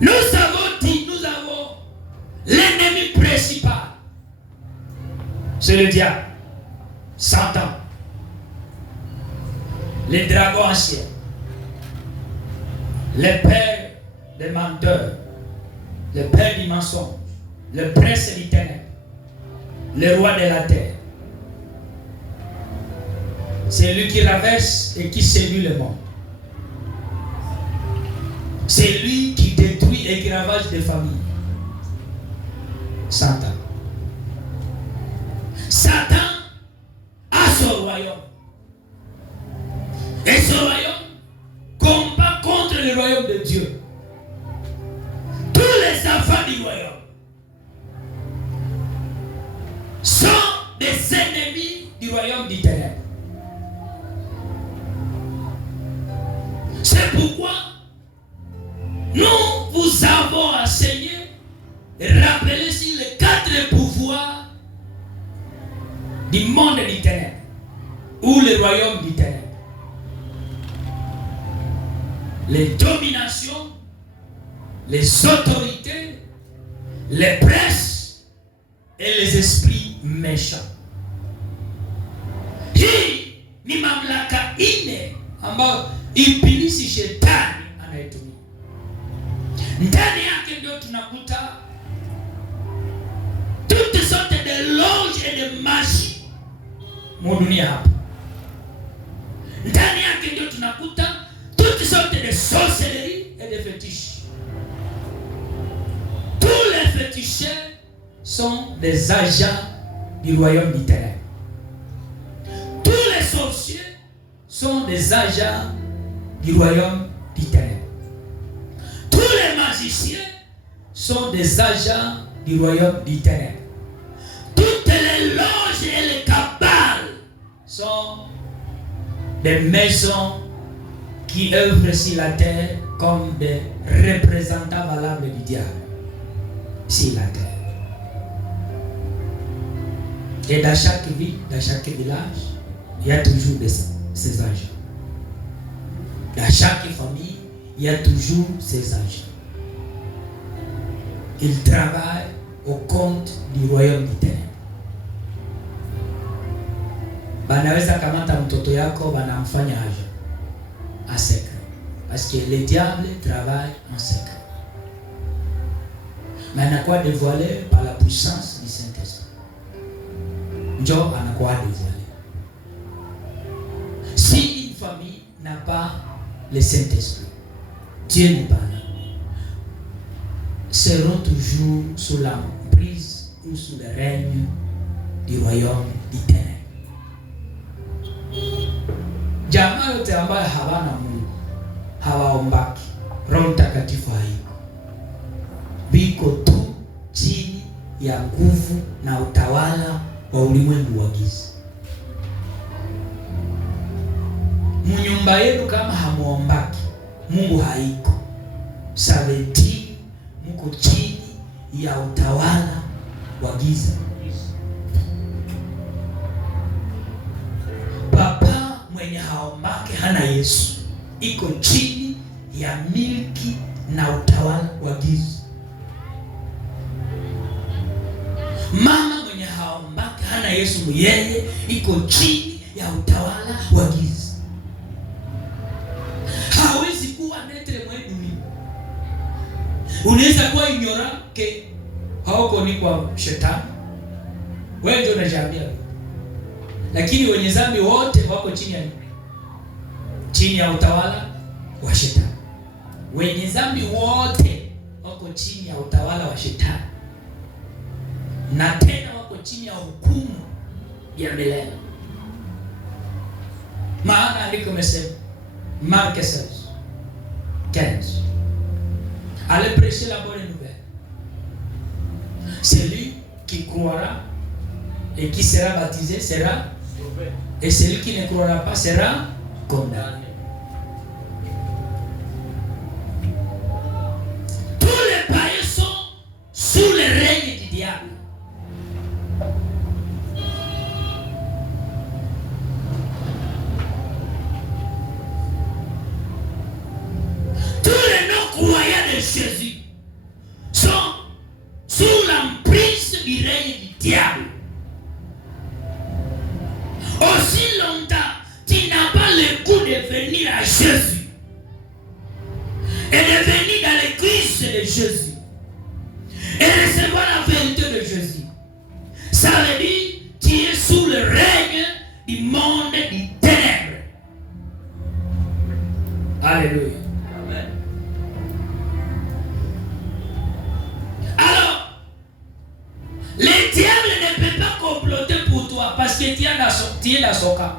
Nous avons dit, nous avons l'ennemi principal. C'est le diable. Satan. Les dragons anciens. Les pères des menteurs. Les pères du mensonge. Le prince des ténèbres. Le roi de la terre. C'est lui qui traverse et qui séduit le monde. C'est lui qui détruit et qui ravage des familles. Satan. Satan a son royaume. Et ce royaume combat contre le royaume de Dieu. Tous les enfants du royaume sont des ennemis du royaume des ténèbres. C'est pourquoi nous vous avons enseigné et rappelé sur les 4 pouvoirs du monde des ténèbres ou le royaume des ténèbres. Les dominations, les autorités, les princes et les esprits méchants. Hii ni mamlaka 4 ambayo ibilisi shetani anaitumia. Ndani yake ndio tunakuta toutes sortes de loges et de magie dunia hapa. Ndani yake ndio tunakuta toutes sortes de sorcellerie et de fétiches. Tous les féticheurs sont des agents du royaume des ténèbres. Tous les sorciers sont des agents du royaume des ténèbres. Tous les magiciens sont des agents du royaume des ténèbres. Toutes les loges et les cabales sont des maisons qui œuvrent sur la terre comme des représentants valables du diable sur la terre. Et dans chaque ville, dans chaque village, il y a toujours ces agents. Dans chaque famille, il y a toujours ces agents. Ils travaillent au compte du royaume des ténèbres. Banaweza kamata mtoto yako banamfanya agent en secret. Parce que le diable travaille en secret. Mais anakuwa dévoilé par la puissance du Saint-Esprit. Njo anakuwa dévoilé. Si une famille n'a pas le Saint-Esprit, Dieu n'est pas là, seront toujours sous l'emprise ou sous le règne du royaume des ténèbres. Jamaa yote ambayo hawana Mungu, hawaombaki, Roho Mtakatifu haiko, biko tu chini ya nguvu na utawala wa ulimwengu wa giza. Mnyumba yenu kama hamuombaki, Mungu haiko, sabeti mko chini ya utawala wa giza. Papa mwenye haombaki hana Yesu, iko chini ya milki na utawala wa giza. Mama mwenye haombaki hana Yesu, yeye iko chini ya utawala wa giza. Hawezi kuwa netre mwenu. Unaweza kuwa ignorant ke hauko ni kwa shetani. Wewe ndio unajambia. Lakini wenye dhambi wote wako chini ya utawala wa shetani. Wenye dhambi wote wako chini ya utawala wa shetani. Na tena wako chini ya hukumu ya milele. Maana andiko mesema Marc 16:15. Allez prêcher la bonne nouvelle. Celui qui croira et qui sera baptisé sera sauvé. Et celui qui ne croira pas sera condamné. Tous les païens sont sous le règne du diable. Tous les non-croyants de Jésus aussi longtemps tu n'as pas le goût de venir à Jésus et de venir dans l'église de Jésus et recevoir la vérité de Jésus, ça veut dire que tu es sous le règne du monde des ténèbres. Alléluia. Amen. Alors, le diable ne peut pas comploter pour toi parce que tu es dans son cas.